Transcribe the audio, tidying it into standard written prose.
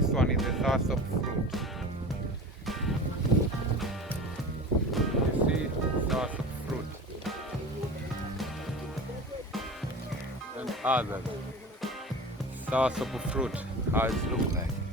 This one is a soursop fruit. You see, soursop fruit and others. Soursop fruit, how it looks like.